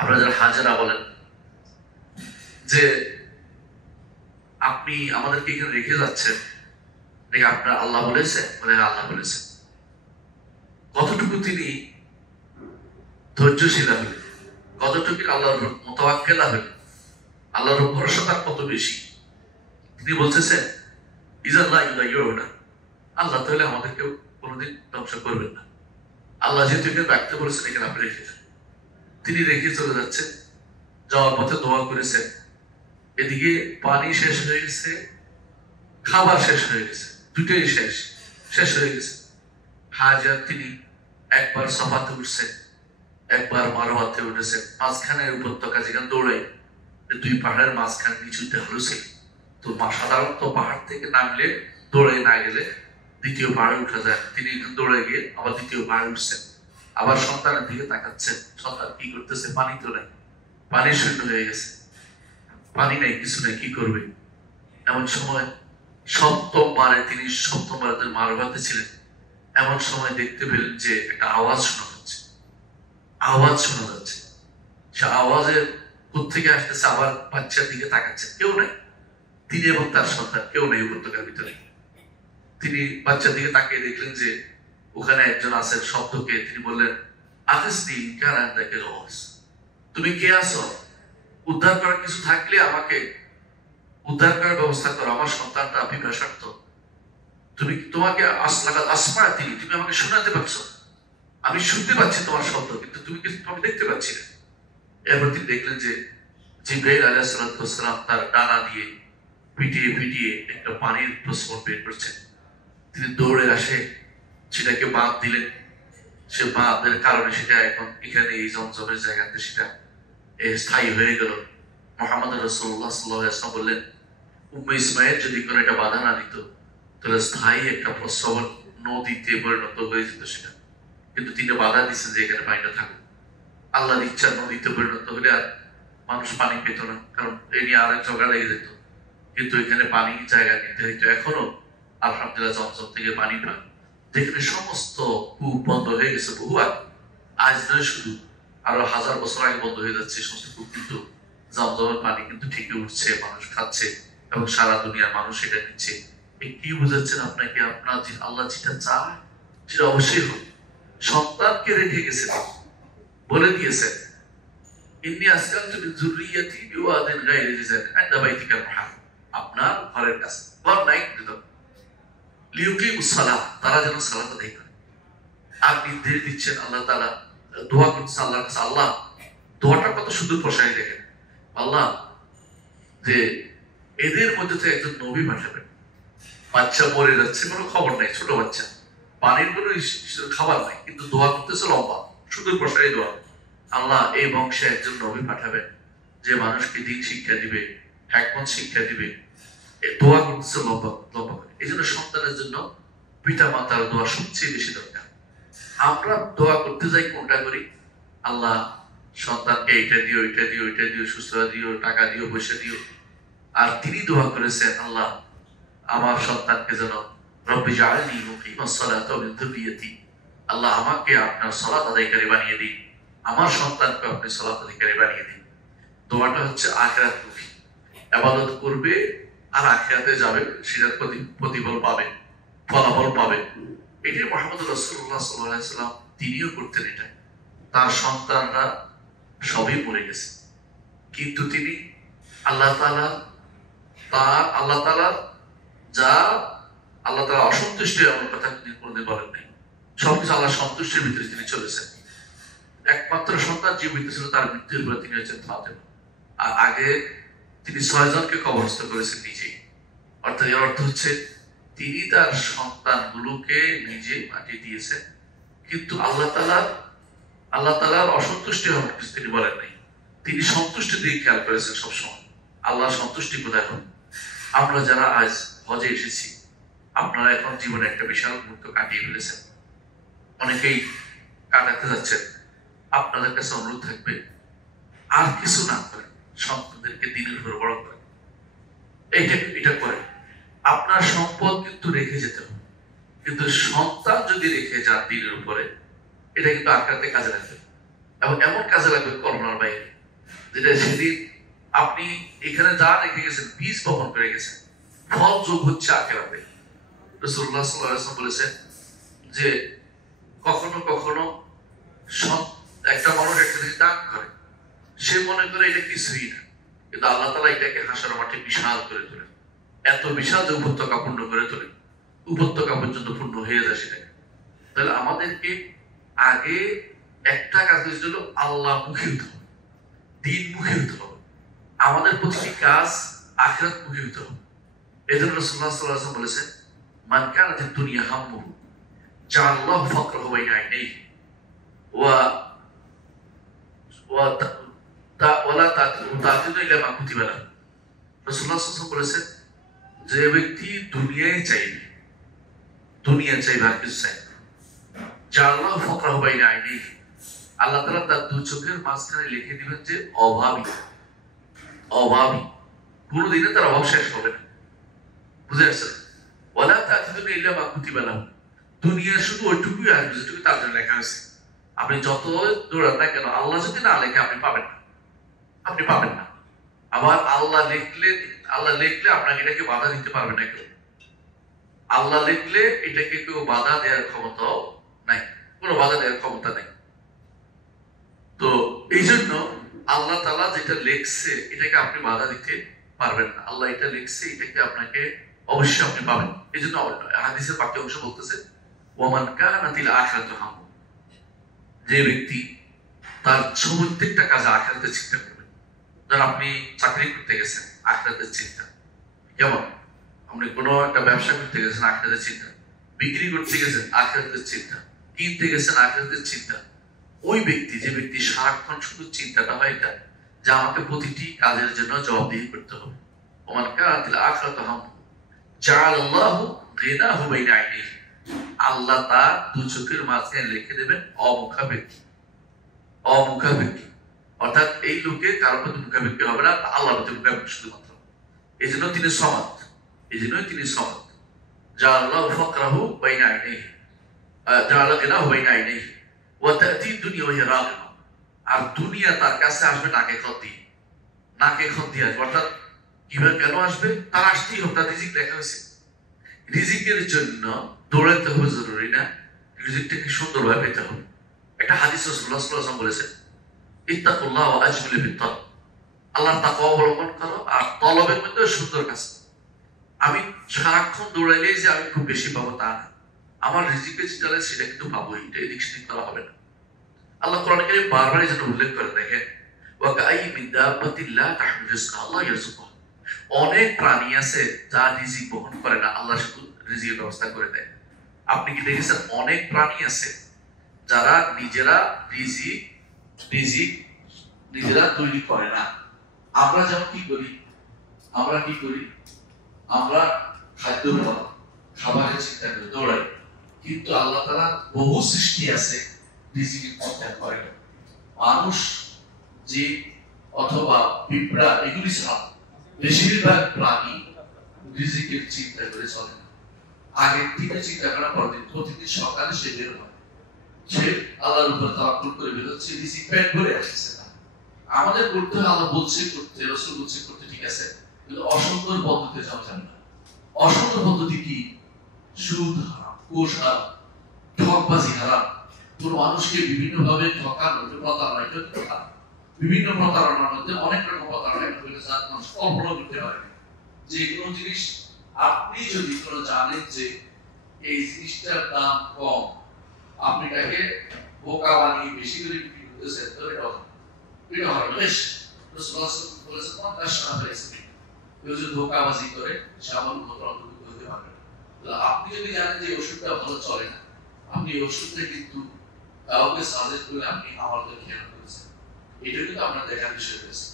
আপনারা যারা হাজেরা বলেন যে আপনি আমাদেরকে এখানে রেখে যাচ্ছেন, আপনার আল্লাহ বলেছে? বলে আল্লাহ বলেছে। কতটুকু তিনি ধৈর্যশীল হলেন, কতটুকু আল্লাহর মুতাওয়াক্কিল হলেন, আল্লাহর ভরসা তার কত বেশি। তিনি বলতেছেন ইজাল্লাহ ইউনা, আল্লাহ তাহলে আমাদেরকে কোনোদিন ধ্বংস করবেন না। আল্লাহ যেহেতু এখানে রাখতে বলেছেন, এখানে আপনি রেখেছেন। তিনি রেখে চলে যাচ্ছেন, যাওয়ার পথে দোয়া করেছেন। এদিকে পানি শেষ হয়ে গেছে, খাবার শেষ হয়ে গেছে, দুটোই শেষ হয়ে গেছে। হাজার তিনি একবার সাফাতে উঠছেন, একবার মারওয়াতে উঠেছেন। মাঝখানের উপত্যকা যেখানে দৌড়াই, দুই পাহাড়ের মাঝখানে নিচুতে হলুছে। তো সাধারণত পাহাড় থেকে নামলে, দৌড়াই না গেলে দ্বিতীয় পাহাড়ে উঠা যায়। তিনি দৌড়ে গিয়ে আবার দ্বিতীয় পাহাড়ে উঠছেন, আবার সন্তানের দিকে তাকাচ্ছেন। সন্তান কি করতেছে? পানি তো নাই, পানি শূন্য হয়ে গেছে, পানি নাই, কিছু নাই, কি করবে? এমন সময় সপ্তমবারে তিনি মারওয়াতে ছিলেন। এমন সময় দেখতে পেলেন যে একটা আওয়াজ শোনা যাচ্ছে, সে আওয়াজের কোত্থেকে আসতেছে। আবার বাচ্চার দিকে তাকাচ্ছেন, কেউ নাই, তিনি এবং তার সন্তান কেউ নেই উপত্যকার ভিতরে। তিনি বাচ্চার দিকে তাকিয়ে দেখলেন যে ওখানে একজন আছেন। শব্দকে তিনি বললেন, আতিসনি কারান তাকে রস, তুমি কে আছো? উদ্ধার করার কিছু থাকলে আমাকে উদ্ধার করার ব্যবস্থা করো, আমার সন্তানটা পিপাসার্থ। তোমাকে আসমা তিনি, তুমি আমাকে শোনাতে পারছো, আমি শুনতে পাচ্ছি তোমার শব্দ, কিন্তু তুমি দেখতে পাচ্ছি না। এরপর তিনি দেখলেন যে জিবরাইল আলাইহিস সালাম তার ডানা দিয়ে পিটিয়ে একটা পানির প্রস্রবণ বের করছেন। তিনি দৌড়ে আসে, সেটাকে বাঁধ দিলেন। সে বাঁধের কারণে সেটা এখন এখানে এই জমজমের জায়গাতে সেটা স্থায়ী হয়ে গেল। মুহাম্মদ রাসূলুল্লাহ সাল্লাল্লাহু আলাইহি ওয়াসাল্লাম বললেন, উম্মে ইসমাঈল যদি কোনো এটা বাধা না দিত, তাহলে স্থায়ী একটা প্রস্রবণ নদীতে পরিণত হয়ে যেত সেটা। কিন্তু তিনি বাধা দিচ্ছেন যে এখানে পানিটা থাকুক। আল্লাহর ইচ্ছা নদীতে পরিণত হলে আর মানুষ পানি পেত না, কারণ এই নিয়ে আরেক ঝগড়া লেগে যেত। কিন্তু এখানে পানি জায়গা নির্ধারিত। এখনো আলহামদুলিল্লাহ জমজম থেকে পানি পান, যেখানে সমস্ত কূপ বন্ধ হয়ে গেছে বহু আগে। আজ নয়, শুধু আরো 1000 বছর আগে বন্ধ হয়ে যাচ্ছে সমস্ত কূপ, কিন্তু জমজমের পানি কিন্তু ঠিকই উঠছে, মানুষ খাচ্ছে এবং সারা দুনিয়ার মানুষ সেটা নিচ্ছে। কি বুঝাচ্ছেন আপনাকে? আপনার আল্লাহ যেটা চায় সেটা অবশ্যই হোক। সন্তানকে রেখে গেছেন, বলে দিয়েছেন ইন্নী আসকানতু মিন যুররিয়াতি বিওয়াদিন গায়রি জি যার'ইন ইনদা বাইতিকাল মুহাররাম, আপনার ঘরের কাছে, ঘর নাই কিন্তু লিউকিমুস সালাহ, তারা যেন সালাত আদায় করে। আর নির্দেশ দিচ্ছেন আল্লাহ তাআলা, দোয়া করছেন আল্লাহর কাছে। আল্লাহ, দোয়াটা কত সুন্দর প্রসারী দেখেন। আল্লাহ, যে এদের মধ্যে থেকে একজন নবী পাঠাবেন। বাচ্চা মরে যাচ্ছে, কোনো খবর নাই, ছোট বাচ্চা, পানির কোনো খাবার নাই, কিন্তু দোয়া করতেছে লম্বা, শুধু প্রসারী দোয়া, আল্লাহ এই বংশে একজন নবী পাঠাবেন যে মানুষকে দিন শিক্ষা দিবে, হিকমত শিক্ষা দিবে। দোয়া করতেছে লম্বা লম্বা করে। এই জন্য সন্তানের জন্য পিতা মাতার দোয়া সবচেয়ে বেশি দরকার। আমরা দোয়া করতে যাই কোনটা করি, আল্লাহ সন্তানকে এইটা দিও, ওইটা দিও, ওইটা দিও, সুস্থতা দিও, টাকা দিও, পয়সা দিও। আর তিনি দোয়া করেছেন, আল্লাহ আমার সন্তানকে যেন রব্বি জাআলনি মুকিমাস সালাতি ওয়া মিন যুররিয়্যাতি, আল্লাহ আমাকে আপনার সালাত আদায়কারী বানিয়ে দিন, আমার সন্তানকে আপনি সালাত আদায়কারী বানিয়ে দিন। দোয়াটা হচ্ছে আখিরাতমুখী, ইবাদত করবে আর আখিরাতে যাবে, সেটার প্রতিফল পাবে, ফলাফল পাবে। এটি মুহাম্মদ রাসূলুল্লাহ সাল্লাল্লাহু আলাইহি ওয়াসাল্লাম তিনিও করতেন এটা। তার সন্তানরা সবই মরে গেছে, কিন্তু তিনি আল্লাহ তাআলা যা আল্লাহ তাআলা অসন্তুষ্ট এমন কথা তিনি কোনদিন বলেন নাই। সবকিছু আল্লাহ সন্তুষ্টির ভিতরে তিনি চলেছেন। একমাত্র সন্তান জীবিত ছিল, তার মৃত্যুর পরে তিনি হচ্ছেন ফাতেমা। আর আগে তিনি 6 জনকে কবরস্থ করেছেন নিজেই। অর্থাৎ এর অর্থ হচ্ছে তিনি তার সন্তানগুলোকে নিজে মাটি দিয়েছেন, কিন্তু আল্লাহ তাআলার অসন্তুষ্টি হওয়ার কিছু তিনি বলেন নাই। তিনি সন্তুষ্টি দিয়ে খেয়াল করেছেন সবসময়। আল্লাহ সন্তুষ্টি কোথায় হন? আমরা যারা আজ হজে এসেছি, আপনারা এখন জীবনে একটা বিশাল মুহূর্ত কাটিয়ে ফেলেছেন, অনেকেই কাটাতে যাচ্ছেন। আপনাদের কাছে অনুরোধ থাকবে, আর কিছু না করে সন্তানদেরকে দিনের উপর বড় করে এটা করে। আপনার সম্পদ কিন্তু রেখে যেতে হবে, কিন্তু সন্তান যদি রেখে যান দিনের উপরে, এটা কিন্তু আখিরাতে কাজে লাগবে, এবং এমন কাজে লাগবে কল্পনার বাইরে, যেটা সেদিন আপনি এখানে যা রেখে গেছেন, বীজ বপন করে গেছেন, ফল যোগ হচ্ছে আখিরাতে। রাসূলুল্লাহ সাল্লাল্লাহু আলাইহি ওয়াসাল্লাম বলেছেন যে কখনো কখনো একটা মানুষ একটা জিনিস দান করে, সে মনে করে এটা কিছুই না, কিন্তু আল্লাহ তাআলা এটাকে হাসর মাঠে বিশাল করে তোলেন, এত বিশাল যে উপত্যকা পূর্ণ করে তোলেন, উপত্যকা পর্যন্ত পূর্ণ হয়ে যায় সেটাকে। তাহলে আমাদেরকে আগে একটা কাজ হলো আল্লাহ মুখী হতে হবে, দিন মুখী হতে হবে, আমাদের প্রতিটি কাজ আখিরাত মুখী হতে হবে। এই জন্য রাসূলুল্লাহ সাল্লাল্লাহু আলাইহি ওয়াসাল্লাম বলেছেন, মান কানাতিদ দুনিয়া হাম্মুহু জাআলাল্লাহু ফাকরাহু বাইনা আইনাইহি ওয়া ওয়ালা তা'তিদু ইলা মা কুতিবা লাহু। রাসূলুল্লাহ সাল্লাল্লাহু আলাইহি ওয়াসাল্লাম বলেছেন, যে ব্যক্তি দুনিয়ায় চাইবে, দুনিয়া চাইবে আর কিছু চাইবে, জাআলাল্লাহু ফাকরাহু বাইনা আইনাইহি, আল্লাহ তাআলা তার দুই চোখের মাঝখানে লিখে দিবেন যে অভাবী, কোনদিনই তার অভাব শেষ হবে না। বুঝে আসছেন? ওয়ালা তা'তিদু ইলা মা কুতিবা লাহু, দুনিয়া শুধু ওইটুকুই আসবে যেটুকু তার জন্য লেখা হয়েছে। আপনি যত দৌড়ান না কেন, আল্লাহ যদি না লেখে আপনি পাবেন না। আবার আল্লাহ লিখলে আপনাকে এটাকে বাধা দিতে পারবে না কেউ। আল্লাহ লিখলে এটাকে কেউ বাধা দেওয়ার ক্ষমতাও নাই, কোনো বাধা দেওয়ার ক্ষমতা নাই। তো এই জন্য আল্লাহ তাআলা যেটা লিখছে এটাকে আপনি বাধা দিতে পারবেন না। আল্লাহ এটা লিখছে, এটাকে আপনাকে অবশ্যই আপনি পাবেন। এই জন্য হাদিসের বাক্য অংশ বলতেছে, ওয়ামান কানাতিল আখিরাতু হাম্মু, যে ব্যক্তি তার প্রত্যেকটা কাজে আখিরাতের চিন্তা করবে। ধর আপনি চাকরি করতে গেছেন, আখিরাতের চিন্তা। যেমন আপনি কোনো একটা ব্যবসা করতে গেছেন, আখিরাতের চিন্তা। বিক্রি করতে গেছেন, আখিরাতের চিন্তা। কিনতে গেছেন, আখিরাতের চিন্তা। ওই ব্যক্তি, যে ব্যক্তি সারাক্ষণ শুধু চিন্তাটা হয় এটা, যে আমাকে প্রতিটি কাজের জন্য জবাবদিহি করতে হবে। ওমান কানাতিল আখিরাতু হাম্মু জাআলাল্লাহু গিনাহু বাইনা আইনাইহি, আল্লাহ তার দুই চোখের মাঝখানে লিখে দেবেন অমুখাপেক্ষী। অর্থাৎ এই লোকে কারোর প্রতি মুখাপেক্ষী হবে না, আল্লাহর প্রতি মুখাপেক্ষী শুধুমাত্র। এই জন্যই তিনি সমাদ। জাআলাল্লাহু ফাকরাহু বাইনা আইনাইহি, জাআলা গিনাহু বাইনা আইনাইহি ওয়া তা'তি দুনিয়া ওয়া হিয়া রাগিমা, আর দুনিয়া তার কাছে আসবে নাকে খত দিয়ে আসবে। অর্থাৎ কিভাবে কেন আসবে? তার আসতেই হবে, তার রিজিক লেখা হয়েছে। রিজিকের জন্য দৌড়াতে হবে জরুরি না, রিজিকটাকে সুন্দরভাবে পেতে হবে। একটা হাদিস রাসূলুল্লাহ সাল্লাল্লাহু আলাইহি ওয়াসাল্লাম বলেছেন, ইত্তাকুল্লাহ ওয়া আজমিলু বিত-তাকওয়া, আল্লাহর তাকওয়া অবলম্বন করো আর তলবের মধ্যে সুন্দর কাজ। আমি সারাক্ষণ দৌড়াইলেই যে আমি খুব বেশি পাবো তা না, আমার রিজিকে যেটা আছে সেটা কিন্তু পাবোই, এটা এদিক সেদিক করা হবে না। আল্লাহ কোরআনে কারীমে বারবার যেন উল্লেখ করে, দেখেন ওয়া কাআইয়িন মিন দাব্বাতিন লা তাহমিলু রিজকাহা আল্লাহু ইয়ারযুকুহা, অনেক প্রাণী আছে যা রিজিক বহন করে না, আল্লাহ শুধু রিজিকের ব্যবস্থা করে দেয়। আপনি কি দেখেছেন অনেক প্রাণী আছে যারা নিজেরা রিজিক নিজেরা তৈরি করে না? আমরা যেমন কি করি, আমরা খাদ্য খাবারের চিন্তা করে দৌড়াই, কিন্তু আল্লাহ তাআলা বহু সৃষ্টি আছে রিজিকের চিন্তা করে না। মানুষ, জীব অথবা পিঁপড়া এগুলি ছাড়া বেশিরভাগ প্রাণী রিজিকের চিন্তা করে চলে না। আগের থেকে চিন্তা করা প্রতিদিন সকালে সে বের হয়, সে আল্লাহর উপর তাওয়াক্কুল করে বের হচ্ছে, রিজিক পেট ভরে আসছে না। আমাদের করতে হয়, আল্লাহ বলছে করতে, রাসূল বলছে করতে, ঠিক আছে, কিন্তু অসুন্দর পদ্ধতিতে যাওয়া যাবে না। অসুন্দর পদ্ধতি কি? সুদ হারাম, ঘুষ হারাম, ঠকবাজি হারাম, কোন মানুষকে বিভিন্ন ভাবে ঠকানো, প্রতারণা, এটা কিন্তু হারাম। বিভিন্ন প্রতারণার মধ্যে অনেক রকম প্রতারণা মানুষ কল্পনা করতে পারে। যে কোনো জিনিস আপনি যদি কোনো জানেন যে এই জিনিসটার দাম কম, আপনি তাকে বোকা বানিয়ে বেশি করে বিক্রি করতেছেন, তো এটা হবে বেশ। রাসূলুল্লাহ সাল্লাল্লাহু আলাইহি ওয়াসাল্লাম তার সাহাবায়ে কেউ যদি ধোঁকাবাজি করে সে আমার মতো অন্তর্ভুক্ত হতে পারবে না। তো আপনি যদি জানেন যে ওষুধটা ভালো চলে না, আপনি ওষুধটা কিন্তু কাউকে সাজেস্ট করে আপনি আমাকে খেয়াল করেছেন, এটা কিন্তু আপনার দেখার বিষয় রয়েছে।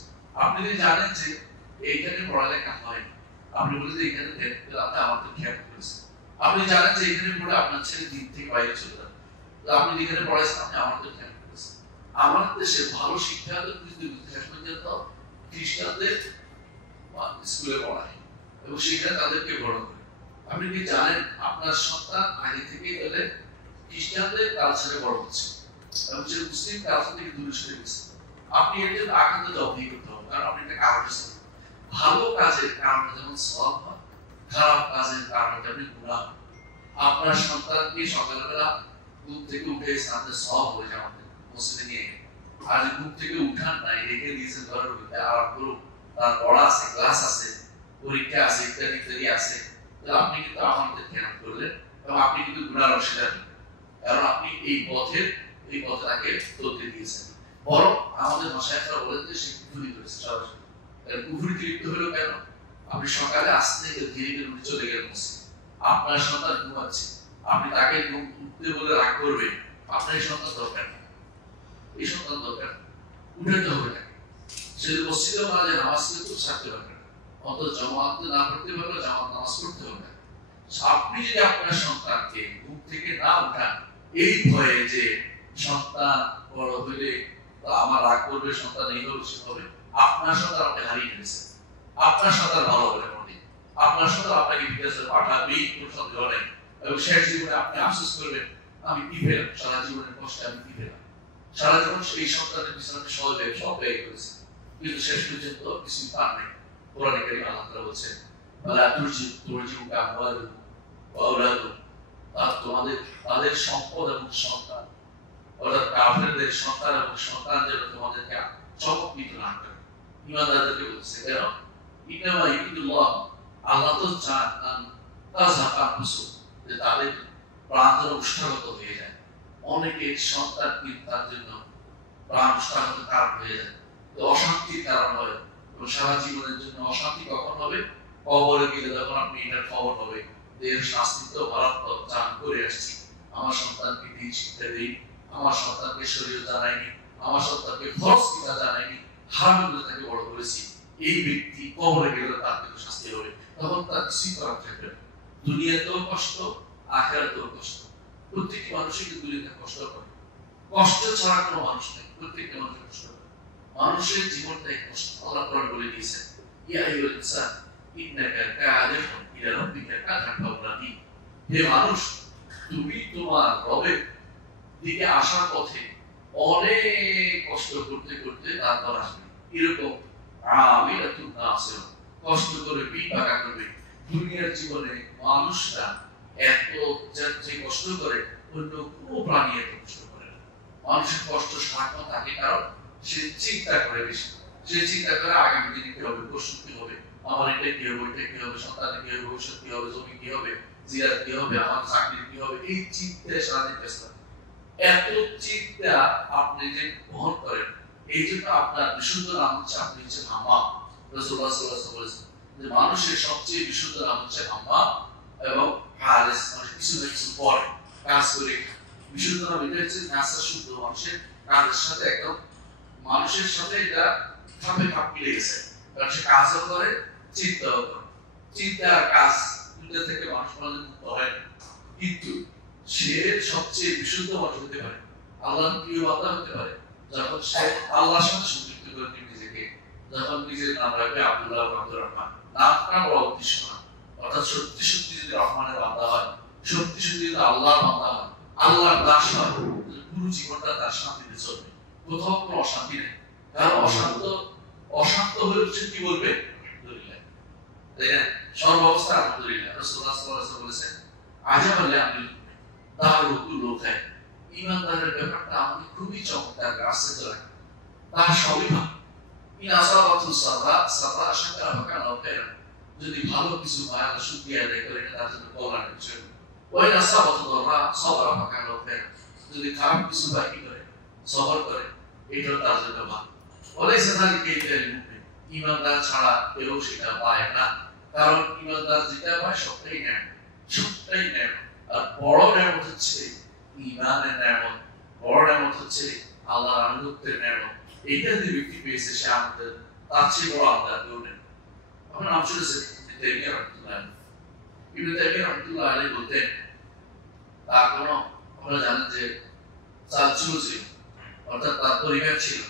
আপনি যদি জানেন যে এইখানে পড়ালেখা হয়, আপনি বলে যে এখানে দেখতে আপনি আমাকে খেয়াল করেছেন। আপনি জানেন যে এখানে পড়ে আপনার ছেলে দিন থেকে বাইরে চলে যাবে, তো আপনি যেখানে পড়াইছেন আপনি আমাকে খেয়াল করেছেন। আমার দেশে ভালো শিক্ষা শেষ পর্যন্ত খ্রিস্টানদের স্কুলে পড়ায় এবং সেখানে তাদেরকে বড় করে। আপনি কি জানেন আপনার সন্তান আগে থেকে গেলে খ্রিস্টানদের কালচারে বড় হচ্ছে এবং সে মুসলিম কালচার থেকে দূরে সরে গেছে? আপনি এর জন্য আগামী জবাবদিহি করতে হবে, কারণ আপনি একটা কারণ আছে। ভালো কাজের কারণে যেমন সওয়াব হয়, খারাপ কাজের কারণে যেমন গুনাহ হয়। আপনার সন্তানকে সকালবেলা ঘুম থেকে উঠে সাথে সওয়াব হয়ে যায় আমাদের মসজিদে নিয়ে, আর ঘুম থেকে উঠান নাই, রেখে দিয়েছেন ঘরের মধ্যে, আরাম করুন, তার পড়া আছে, ক্লাস আছে, পরীক্ষা আছে, ইত্যাদি ইত্যাদি আছে, আপনি কিন্তু আমাদের খেয়াল করলেন এবং আপনি কিন্তু গুনার অংশীদার, কারণ আপনি এই পথটাকে বদলে দিয়েছেন। বরং আমাদের মাশায়েখরা বলেন যে সে কুফরি করেছে সরাসরি। কুফরি লিপ্ত হলো কেন? আপনি সকালে আসতে ধীরে ধীরে উঠে চলে গেলেন মসজিদে, আপনার সন্তান ঘুমাচ্ছে, আপনি তাকে উঠতে বলে রাগ করবেন, আপনার এই সন্তান দরকার নেই, এই সন্তান দরকার উঠাতে হবে না। সে মসজিদে মাঝে নামাজ কিন্তু ছাড়তে পারবে না, অন্তত জামাতে না পড়তে পারবে, জামাত নামাজ পড়তে হবে। আপনি যদি আপনার সন্তানকে ঘুম থেকে না উঠান এই ভয়ে যে সন্তান বড় হইলে আমার রাগ করবে, সন্তান এই হবে সে হবে, আপনার সন্তান আপনি হারিয়ে ফেলেছেন। আপনার সন্তান ভালো হবে কোনদিন, আপনার সন্তান আপনাকে বিদেশে পাঠাবেই, কোন সন্দেহ নেই। এবং শেষ জীবনে আপনি আফসোস করবেন আমি কি পেলাম, সারা জীবনের কষ্টে আমি কি পেলাম। সারা জীবন এই সন্তানের পিছনে সব ব্যয় করেছে, কিন্তু শেষ পর্যন্ত কিছু পান নাই। কোরআনে কারীমে আল্লাহ তাআলা বলেছেন ওয়ালা তুরজিউকা আমওয়ালুহুম ওয়া আওলাদুহুম, তোমাদের তাদের সম্পদ এবং সন্তান, অর্থাৎ কাফেরদের সন্তান এবং সন্তান যেন তোমাদেরকে চমকিত না করে। ঈমানদারদেরকে বলছে কেন? ইন্নামা ইউরিদুল্লাহ, আল্লাহ তো চান তাযহাকা আনফুসুহুম, যে তাদের প্রাণ যেন উষ্ঠাগত হয়ে যায়। অনেকে সন্তান কিন্তু তার জন্য প্রাণ উষ্ঠাগত কারণ হয়ে যায়, তো অশান্তির কারণ হয়। এবং সারা জীবনের জন্য অশান্তি কখন হবে? কবরে গেলে যখন আপনি এটার খবর হবে এর শাস্তি তো মারাত্মক, চান করে আসছি, আমার সন্তানকে দিন শিক্ষা দেই, আমার সন্তানকে শরীয়ত জানাইনি, আমার সন্তানকে ফরজ কিতাব জানাইনি, হারাম করে তাকে বড় করেছি, এই ব্যক্তি কবরে গেলে তার কিন্তু শাস্তি হবে। তখন তার কিছুই করার থাকবে না। দুনিয়াতেও কষ্ট, আখিরাতেও কষ্ট। প্রত্যেকটি মানুষই কিন্তু দুনিয়াতে কষ্ট করে, কষ্ট ছাড়া কোনো মানুষ নেই, প্রত্যেকটা মানুষ কষ্ট করে। মানুষের জীবনটাই কষ্ট। আল্লাহ কোরআন বলে দিয়েছেন ইয়া আইয়ুহাল ইনসান ইন্নাকা কাদিহুন ইলা রাব্বিকা কাদহান ফামুলাকি, হে মানুষ তুমি তোমার রবের দিকে আসার পথে অনেক কষ্ট করতে করতে তারপর আসবে। এরকম আমিরাতুন নাসির, কষ্ট করে বিপাকা করবে। দুনিয়ার জীবনে মানুষরা এত যে কষ্ট করে অন্য কোনো প্রাণী এত কষ্ট করে না। মানুষের কষ্ট সারাক্ষণ থাকে, কারণ সে চিন্তা করে বেশি, সে চিন্তা করে আগামী দিনে কি হবে, পরশু কি হবে, আমার এটা কি হবে, এটা কি হবে, সন্তানের কি হবে, ভবিষ্যৎ কি হবে, জমি কি হবে, জিয়াত কি হবে, আমার চাকরি কি হবে, এই চিন্তায় সারাদিন ব্যস্ত। এত চিন্তা আপনি যে বহন করেন, এই জন্য আপনার বিশুদ্ধ নাম হচ্ছে আপনি হচ্ছেন হাম্মাম। রাসূলুল্লাহ সাল্লাল্লাহু আলাইহি ওয়াসাল্লাম বলেছেন যে মানুষের সবচেয়ে বিশুদ্ধ নাম হচ্ছে আম্মা এবং হারেস, মানে কিছু না কিছু পরে কাজ করে। বিশুদ্ধ নাম এটা হচ্ছে নাসা শুদ্ধ, মানুষের কাজের সাথে একদম মানুষের সাথে এটা খাপে খাপ মিলে গেছে, কারণ সে কাজও করে চিন্তাও করে। চিন্তা আর কাজ দুটো থেকে মানুষ মানে মুক্ত হয়, কিন্তু সে সবচেয়ে বিশুদ্ধ মানুষ হতে পারে, আল্লাহর প্রিয় বান্দা হতে পারে যখন সে আল্লাহর সাথে সংযুক্ত করে নিজেকে, যখন নিজের নাম রাখবে আব্দুল্লাহ আব্দুর রহমান, নামটা বড় উদ্দেশ্য না, অর্থাৎ সত্যি সত্যি যদি রহমানের বান্দা হয়, সত্যি সত্যি যদি আল্লাহর বান্দা হয়, আল্লাহর দাস হয়, পুরো জীবনটা তার শান্তিতে চলবে, কোথাও কোনো অশান্তি নেই। কারণ অশান্ত হলে সে কি বলবে? আলহামদুলিল্লাহ, তাই না? সর্বাবস্থা আলহামদুলিল্লাহ। রাসূলুল্লাহ সাল্লাল্লাহু আলাইহি ওয়াসাল্লাম বলেছেন, আজাবাল লিআমরিল দারুকুল্লু খায়র, ঈমানদারের ব্যাপারটা আমাকে খুবই চমৎকার আশ্চর্য লাগে, তার সবই ভালো। ইন আসাবাতু সাররা সাররা শাকারা ফাকানা খায়রান, যদি ভালো কিছু পায় আল্লাহ শুকরিয়া আদায় করে, এটা তার জন্য কল্যাণের বিষয়। ওয়া ইন আসাবাতু দাররা সাবরা ফাকানা খায়রান, যদি খারাপ কিছু পায় কি করে? সবর করে, এটাও তার জন্য ভালো। ওয়ালাইসা যালিকা ইল্লা লিল মুমিন, ঈমানদার ছাড়া কেউ সেটা পায় না, কারণ ঈমানদার যেটা পায় সবটাই নেয়, সবটাই নেয়। আর বড় নেয়ামত হচ্ছে ঈমানের নেয়ামত, বড় নেয়ামত হচ্ছে আল্লাহর আনুগত্যের নেয়ামত। এইটা যদি ব্যক্তি পেয়েছে, সে আমাদের তার চেয়ে বড় আল্লাহ কেউ নেই। আপনার নাম শুনেছেন ইবনে তাইমিয়া রাহমাতুল্লাহ আলাইহি। ইবনে তাইমিয়া রাহমাতুল্লাহ আলাইহি বলতেন, তার কোনো, আপনারা জানেন যে চালচুলো ছিল, অর্থাৎ তার পরিবার ছিল,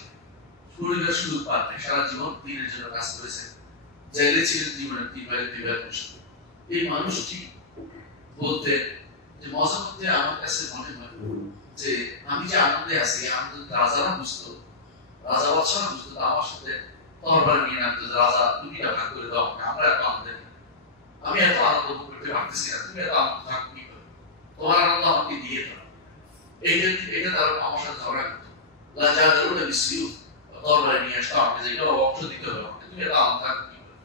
পরিবার শুধু পান নাই, সারা জীবন দিনের জন্য কাজ করেছে, জেলে ছিলেন জীবনের 3 ভাই 2 ভাই। এই মানুষটি বলতেন যে মজা করতে আমার কাছে মনে হয় যে আমি যে আনন্দে আছি, আনন্দ রাজারা বুঝতো, রাজা বাদশারা বুঝতো, আমার সাথে তরবার নিয়ে নামতো, রাজা দুইটা ভাগ করে দাও আমাকে, আমরা এত আনন্দ নেই, আমি এত আনন্দ করতে পারতেছি না, তুমি এত আনন্দ থাকো কি করে, তোমার আনন্দ আমাকে দিয়ে দাও। এটা তারা আমার সাথে ঝগড়া করতো, লাজা দরুদা বিসিউ, তরবার নিয়ে আসতো আমাকে, যেটা অর্থ দিতে হবে আমাকে, তুমি এত আনন্দ থাকো কি করে।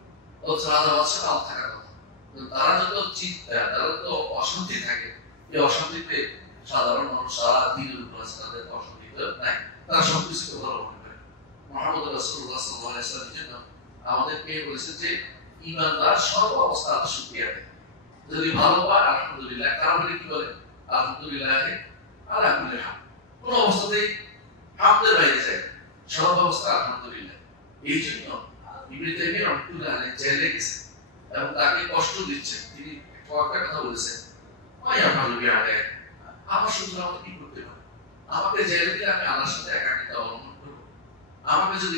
অথচ রাজা বাদশারা আনন্দ থাকার কথা, তারা যত চিন্তা, তারা তো অশান্তি থাকে, এই অশান্তিতে সাধারণ মানুষ সারা দিনের উপর আছে, তাদের অশান্তি নাই, তারা সবকিছুকে ভালো মনে করে। মুহাম্মদ রাসূলুল্লাহ সাল্লাল্লাহু আলাইহি ওয়াসাল্লামের জন্য আমাদেরকে বলেছেন যে ঈমানদার সর্ব অবস্থায় শুকরিয়া দেয়, যদি ভালো পায় আলহামদুলিল্লাহ, কারণ কি বলে আলহামদুলিল্লাহ আলা কুল্লি হাল, কোন অবস্থাতেই হামদের বাইরে যায়, সর্ব অবস্থায় আলহামদুলিল্লাহ। এই জন্য ইবনে তাইমিয়া রাহমাতুল্লাহ আলাইহি জেলে গেছেন এবং তাকে কষ্ট দিচ্ছে, তিনি একটা কথা বলেছেন, মায়া ভালো বিয়ারে আমার শুধু আমাকে কি করতে পারে, আমাকে জেলে দিয়ে আমি আল্লাহর সাথে একাকিত্ব অবলম্বন করবো, আমাকে যদি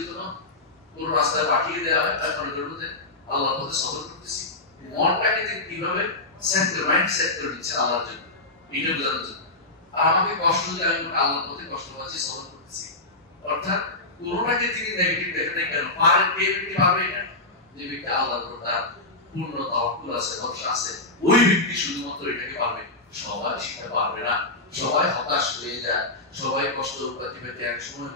কোনো রাস্তায় পাঠিয়ে দেওয়া হয়, তার মনে করবো যে আল্লাহর পথে সফর করতেছি, মনটাকে যে কিভাবে মাইন্ড সেট করে দিচ্ছে আল্লাহর জন্য, এটা বোঝানোর জন্য। আর আমাকে কষ্ট দিলে আমি আল্লাহর পথে কষ্ট পাচ্ছি, সফর করতেছি, অর্থাৎ কোনোটাকে তিনি নেগেটিভ দেখেন না কেন, পারে কে ব্যক্তি পারবে না, যে ব্যক্তি আল্লাহর উপর তার পূর্ণ তাওয়াক্কুল আছে, ভরসা আছে, ওই ব্যক্তি শুধুমাত্র এটাকে পারবে। সবাই শিখতে পারবে না, সবাই হতাশ হয়ে যায়, সবাই কষ্ট উপাধি পেতে এক সময়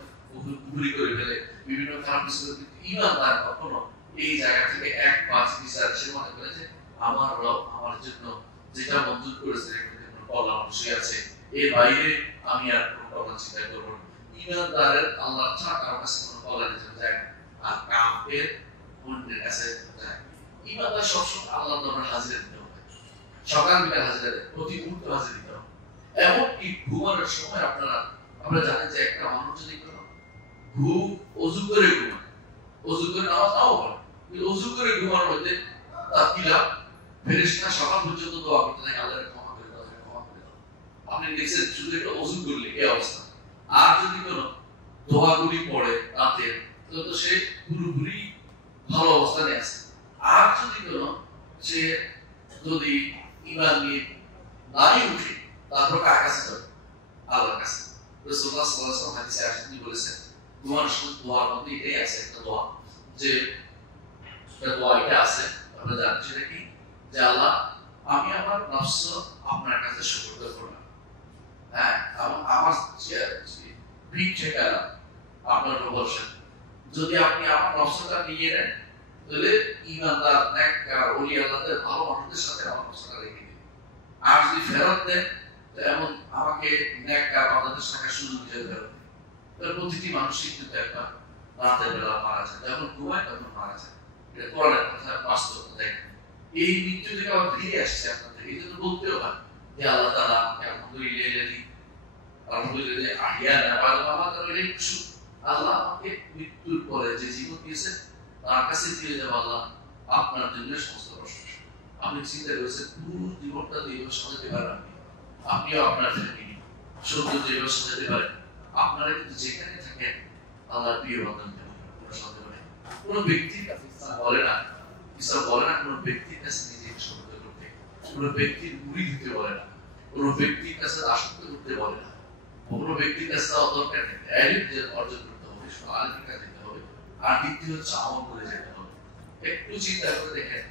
ঘুরি করে ফেলে, বিভিন্ন খারাপ কিছু। কিন্তু ঈমানদার কখনো এই জায়গা থেকে এক পাঁচ বিচার সে মনে করে যে আমার রব আমার জন্য যেটা মঞ্জুর করেছে এটাতে কোনো কল্যাণ অবশ্যই আছে, এর বাইরে আমি আর কোনো কল্যাণ চিন্তা করবো না। ঈমানদারের আল্লাহ ছাড়া কারো কাছে কোনো কল্যাণের জন্য যায় না, আর কাফের অন্যের কাছে যায়। ঈমানদার সবসময় আল্লাহর দরবারে হাজিরা দিতে হবে, সকাল বিকাল হাজিরা দেয়, প্রতি মুহূর্তে হাজিরা দিতে হবে। এমনকি ঘুমানোর সময় আপনারা জানেন যে একটা মানুষ যদি কোনো অজু করে ঘুমায়, অজু করে নামাজ নাও পড়ে, কিন্তু অজু করে ঘুমানোর মধ্যে তার কি লাভ? ফেরেশতা সকাল পর্যন্ত দোয়া করতে থাকে, আল্লাহর ক্ষমা করে দাও, ক্ষমা করে দাও। আপনি দেখছেন শুধু একটা অজু করলে এই অবস্থা। আর যদি কোনো দোয়াগুলি পড়ে রাতে, তো সে পুরোপুরি ভালো অবস্থানে আছে। আর যদি কোনো সে যদি ঈমান নিয়ে নাই উঠে, তারপর কার কাছে যাবে? আল্লাহর কাছে। রাসূলুল্লাহ সাল্লাল্লাহু আলাইহি ওয়াসাল্লাম হাদিসে আসেনি বলেছেন, দোয়ার সময় দোয়ার মধ্যে এটাই আছে একটা দোয়া, যে একটা দোয়া এটা আছে, আপনারা জানেন সেটা কি? যে আল্লাহ আমি আমার নফস আপনার কাছে সুপর্দ করলাম, হ্যাঁ, আমার পিঠ ঠেকালাম আপনার ভরসা। যদি আপনি আমার নফসটা নিয়ে নেন, তাহলে ঈমানদার নেককার ওলি আল্লাহদের ভালো মানুষদের সাথে আমার নফসটা রেখে দিন। আর যদি ফেরত দেন, এমন আমাকে নেককার বান্দাদের সাথে সুযোগ দিয়ে ফেরত দিন। প্রতিটি মানুষই কিন্তু একটা রাতের বেলা মারা যায়, যখন ঘুমায় তখন মারা যায়। এটা কোরআনের কথা, বাস্তবতা দেখেন। এই মৃত্যু থেকে আবার ফিরে আসছে আপনাদের, এই জন্য বলতেও হয় যে আল্লাহ তাআলা আল্লাহ আমাকে মৃত্যুর পরে যে জীবন দিয়েছেন তার কাছে ফিরে যাবো। আল্লাহ আপনার জন্য সমস্ত প্রশংসা। আপনি চিন্তা করেছেন পুরো জীবনটা যেভাবে সাজাতে পারেন, আপনিও আপনার ফ্যামিলি সুন্দর যেভাবে সাজাতে পারেন, আপনারা কিন্তু যেখানে থাকেন আল্লাহর প্রিয় বান্ধব সাজাতে পারেন। কোনো ব্যক্তির কাছে বলে না, ইসলাম বলে না কোনো ব্যক্তির কাছে নিজেকে সমর্থন করতে, কোনো ব্যক্তির মুড়ি দিতে বলে না, কোনো ব্যক্তির কাছে আসক্ত করতে বলে না, কোনো ব্যক্তির কাছে দরকার নেই। অর্জন করতে হবে, আলিমের কাছে যেতে হবে, আর দ্বিতীয় হচ্ছে আমল করে যেতে হবে। একটু চিন্তা করে দেখেন,